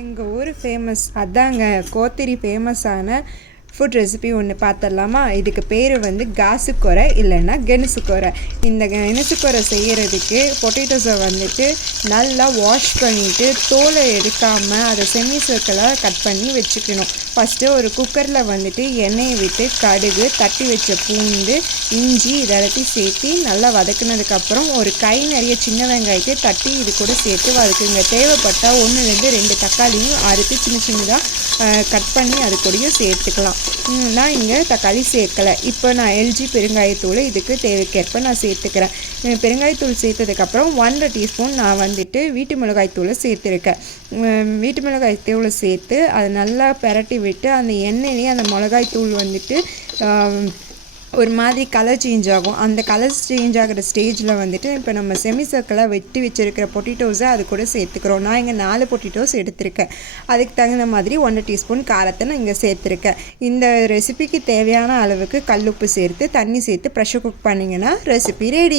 எங்கள் ஊர் ஃபேமஸ் அதாங்க கோத்திரி ஃபேமஸான ஃபுட் ரெசிபி ஒன்று பார்த்துடலாமா. இதுக்கு பேர் வந்து காசுக்கொரை இல்லைன்னா கெனுசுக்கொரை. இந்த கெனுசுக்கொரை செய்கிறதுக்கு பொட்டேட்டோஸை வந்துட்டு நல்லா வாஷ் பண்ணிவிட்டு தோலை எடுக்காமல் அதை செமி சர்க்கிளாக கட் பண்ணி வச்சுக்கணும். ஃபஸ்ட்டு ஒரு குக்கரில் வந்துட்டு எண்ணெயை விட்டு கடுகு, தட்டி வச்ச பூண்டு, இஞ்சி இதெல்லாத்தையும் சேர்த்து நல்லா வதக்குனதுக்கப்புறம் ஒரு கை நிறைய சின்ன வெங்காயத்தை தட்டி இது கூட சேர்த்து வதக்குங்க. தேவைப்பட்டால் 1-2 தக்காளியும் அறுத்து சின்ன சின்னதாக கட் பண்ணி அது கூடயும் சேர்த்துக்கலாம். நான் இங்கே தக்காளி சேர்க்கலை. இப்போ நான் எல்ஜி பெருங்காயத்தூள் இதுக்கு தேவைக்கேற்ப நான் சேர்த்துக்கிறேன். பெருங்காயத்தூள் சேர்த்ததுக்கப்புறம் 1.5 டீஸ்பூன் நான் வந்துட்டு வீட்டு மிளகாய்த்தூளை சேர்த்துருக்கேன். வீட்டு மிளகாய்த்தூளை சேர்த்து அதை நல்லா பெரட்டி விட்டு அந்த எண்ணெயிலேயே அந்த மிளகாய்த்தூள் வந்துட்டு ஒரு மாதிரி கலர் சேஞ்ச் ஆகும். அந்த கலர் சேஞ்ச் ஆகிற ஸ்டேஜில் வந்துட்டு இப்போ நம்ம செமி சர்க்கிளாக வெட்டி வச்சுருக்கிற பொட்டேட்டோஸை அது கூட சேர்த்துக்கிறோம். நான் இங்கே 4 பொட்டேட்டோஸ் எடுத்திருக்கேன். அதுக்கு தகுந்த மாதிரி 1 டீஸ்பூன் காரத்தை நான் இங்கே சேர்த்துருக்கேன். இந்த ரெசிபிக்கு தேவையான அளவுக்கு கல்லுப்பு சேர்த்து தண்ணி சேர்த்து ப்ரெஷர் குக் பண்ணிங்கன்னா ரெசிபி ரெடி.